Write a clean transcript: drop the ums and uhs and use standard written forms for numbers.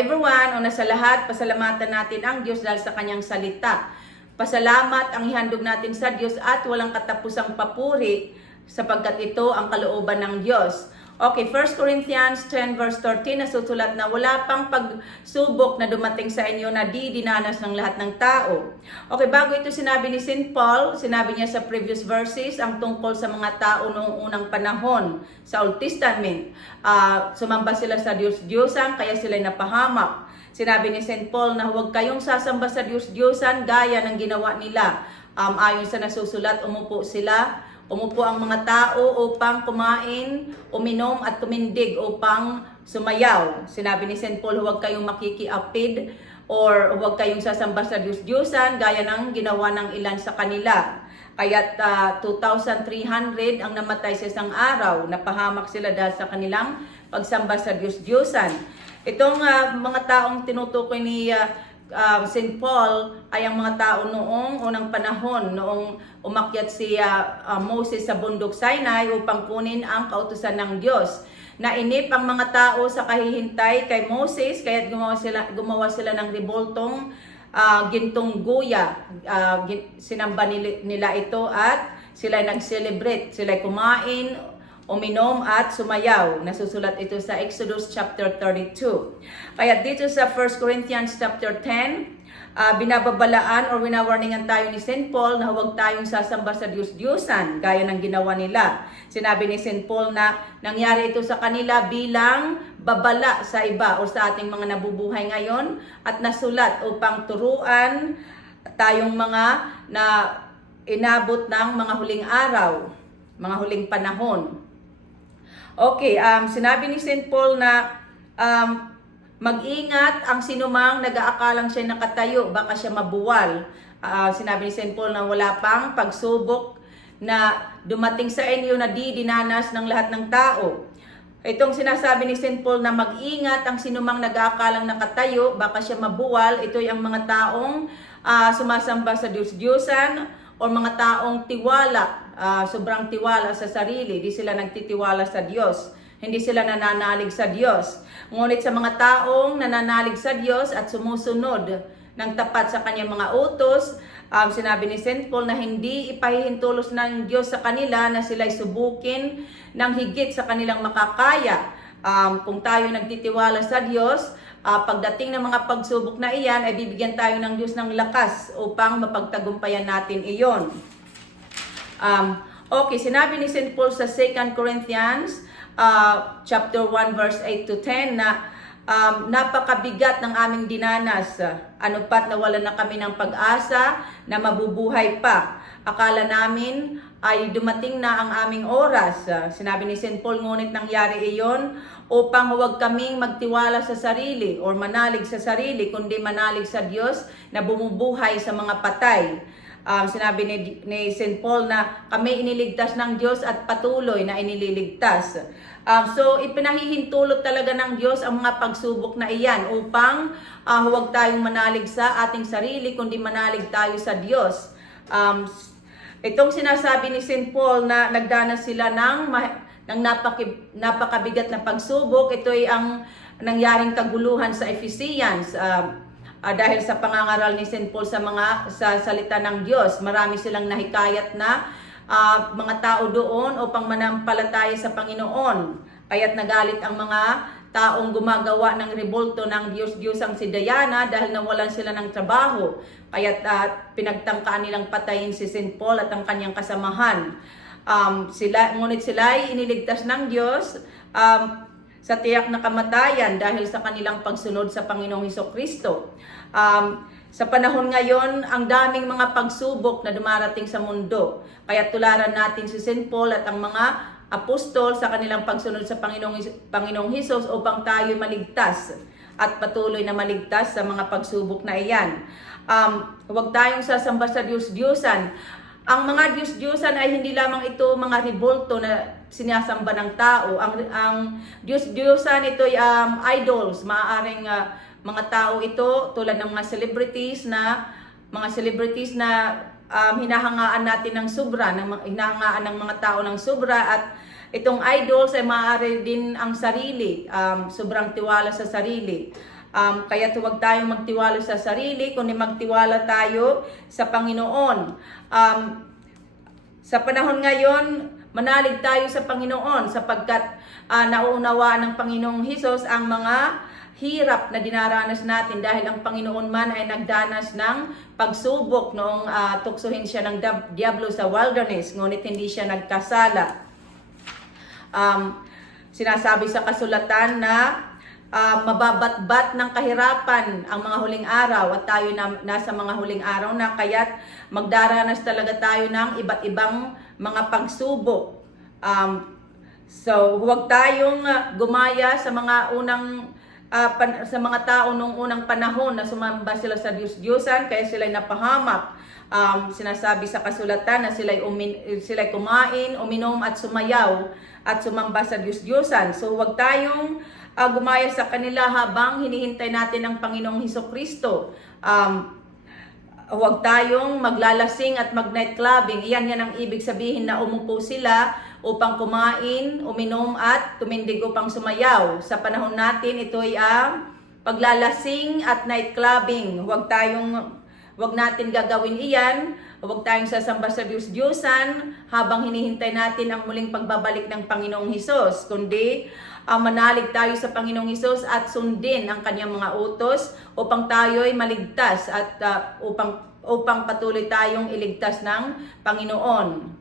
everyone, una sa lahat, pasalamatan natin ang Diyos dahil sa kanyang salita. Pasalamat ang ihandog natin sa Diyos at walang katapusang papuri sapagkat ito ang kalooban ng Diyos. Okay, 1 Corinthians 10 verse 13 nasusulat na wala pang pagsubok na dumating sa inyo na di dinanas ng lahat ng tao. Okay, bago ito sinabi ni St. Paul, sinabi niya sa previous verses ang tungkol sa mga tao noong unang panahon sa Old Testament. Sumamba sila sa Diyos-Diyosan kaya sila'y napahamak. Sinabi ni St. Paul na huwag kayong sasamba sa Diyos-Diyosan gaya ng ginawa nila. Ayon sa nasusulat, Umupo ang mga tao upang kumain, uminom at tumindig upang sumayaw. Sinabi ni St. Paul, huwag kayong makikiapid or huwag kayong sasamba sa Diyos-Diyosan gaya ng ginawa ng ilan sa kanila. Kaya't 2,300 ang namatay sa isang araw. Napahamak sila dahil sa kanilang pagsamba sa Diyos-Diyosan. Itong mga taong tinutukoy ni St. Paul ay ang mga tao noong unang panahon, noong umakyat si Moses sa bundok Sinai upang kunin ang kautusan ng Diyos. Nainip ang mga tao sa kahihintay kay Moses, kaya't gumawa sila ng reboltong gintong guya. Sinamba nila ito at sila nag-celebrate, sila kumain, uminom at sumayaw. Nasusulat ito sa Exodus chapter 32. Kaya dito sa 1 Corinthians chapter 10, binababalaan or winawarningan tayo ni St. Paul na huwag tayong sasamba sa Diyos-Diyosan gaya ng ginawa nila. Sinabi ni St. Paul na nangyari ito sa kanila bilang babala sa iba o sa ating mga nabubuhay ngayon at nasulat upang turuan tayong mga na inabot ng mga huling araw, mga huling panahon. Okay, sinabi ni St. Paul na mag-ingat ang sinumang nag-aakalang siya nakatayo, baka siya mabuwal. Sinabi ni St. Paul na wala pang pagsubok na dumating sa inyo na di dinanas ng lahat ng tao. Itong sinasabi ni St. Paul na mag-ingat ang sinumang nag-aakalang nakatayo, baka siya mabuwal. Ito ay ang mga taong sumasamba sa Diyos-Diyosan o mga taong tiwala, sobrang tiwala sa sarili. Di sila nagtitiwala sa Diyos. Hindi sila nananalig sa Diyos. Ngunit sa mga taong nananalig sa Diyos at sumusunod ng tapat sa kanyang mga utos, sinabi ni St. Paul na hindi ipahihintulos ng Diyos sa kanila na sila'y subukin ng higit sa kanilang makakaya. Kung tayo nagtitiwala sa Diyos, pagdating ng mga pagsubok na iyan, ay bibigyan tayo ng Diyos ng lakas upang mapagtagumpayan natin iyon. Okay, sinabi ni St. Paul sa 2 Corinthians chapter 1 verse 8 to 10 na napakabigat ng aming dinanas. Ano pat nawalan na kami ng pag-asa na mabubuhay pa. Akala namin ay dumating na ang aming oras. Sinabi ni St. Paul, ngunit nangyari iyon upang huwag kaming magtiwala sa sarili or manalig sa sarili, kundi manalig sa Diyos na bumubuhay sa mga patay. Sinabi ni St. Paul na kami iniligtas ng Diyos at patuloy na inililigtas. So ipinahihintulot talaga ng Diyos ang mga pagsubok na iyan upang huwag tayong manalig sa ating sarili kundi manalig tayo sa Diyos. Itong sinasabi ni St. Paul na nagdanas sila ng napakabigat na pagsubok, ito ay ang nangyaring kaguluhan sa Ephesians. Dahil sa pangangaral ni St. Paul sa salita ng Diyos, marami silang nahikayat na mga tao doon upang manampalataya sa Panginoon. Kaya't nagalit ang mga taong gumagawa ng rebolto ng Diyos-Diyosang si Diana dahil nawalan sila ng trabaho. Kaya't pinagtangkaan nilang patayin si St. Paul at ang kanyang kasamahan. Ngunit sila ay iniligtas ng Diyos sa tiyak na kamatayan dahil sa kanilang pagsunod sa Panginoong Hesukristo. Sa panahon ngayon, ang daming mga pagsubok na dumarating sa mundo. Kaya tularan natin si St. Paul at ang mga apostol sa kanilang pagsunod sa Panginoong Hesus upang tayo maligtas at patuloy na maligtas sa mga pagsubok na iyan. Huwag tayong sasamba sa Diyos-Diyosan. Ang mga Diyos-Diyosan ay hindi lamang ito mga rebolto na sinasamba ng tao. Ang Diyos-Diyosan ito ay idols, maaaring mga tao ito tulad ng mga celebrities na hinahangaan natin ng sobra, hinahangaan ng mga tao ng sobra, at itong idols ay maaari din ang sarili, sobrang tiwala sa sarili. Kaya huwag tayong magtiwala sa sarili, kundi magtiwala tayo sa Panginoon. Sa panahon ngayon, manalig tayo sa Panginoon sapagkat nauunawaan ng Panginoong Hesus ang mga hirap na dinaranas natin dahil ang Panginoon man ay nagdanas ng pagsubok noong tuksohin siya ng Diablo sa wilderness, ngunit hindi siya nagkasala. Sinasabi sa kasulatan na mababatbat ng kahirapan ang mga huling araw at tayo nasa mga huling araw na, kaya't magdaranas talaga tayo ng iba't ibang mga pagsubok. So huwag tayong gumaya sa mga unang sa mga tao nung unang panahon na sumamba sila sa Diyos-Diyosan kaya sila'y napahamak. Sinasabi sa kasulatan na sila'y kumain, uminom at sumayaw at sumamba sa Diyos-Diyosan. So huwag tayong gumaya sa kanila habang hinihintay natin ang Panginoong Hesukristo. Huwag tayong maglalasing at mag-night clubbing. Yan ang ibig sabihin na umupo sila upang kumain, uminom at tumindig upang sumayaw. Sa panahon natin, ito ay paglalasing at night clubbing. Huwag natin gagawin iyan. Huwag tayong sasamba sa Diyos-Diyosan habang hinihintay natin ang muling pagbabalik ng Panginoong Hesus, kundi manalig tayo sa Panginoong Hesus at sundin ang kanyang mga utos upang tayo'y maligtas at upang patuloy tayong iligtas ng Panginoon.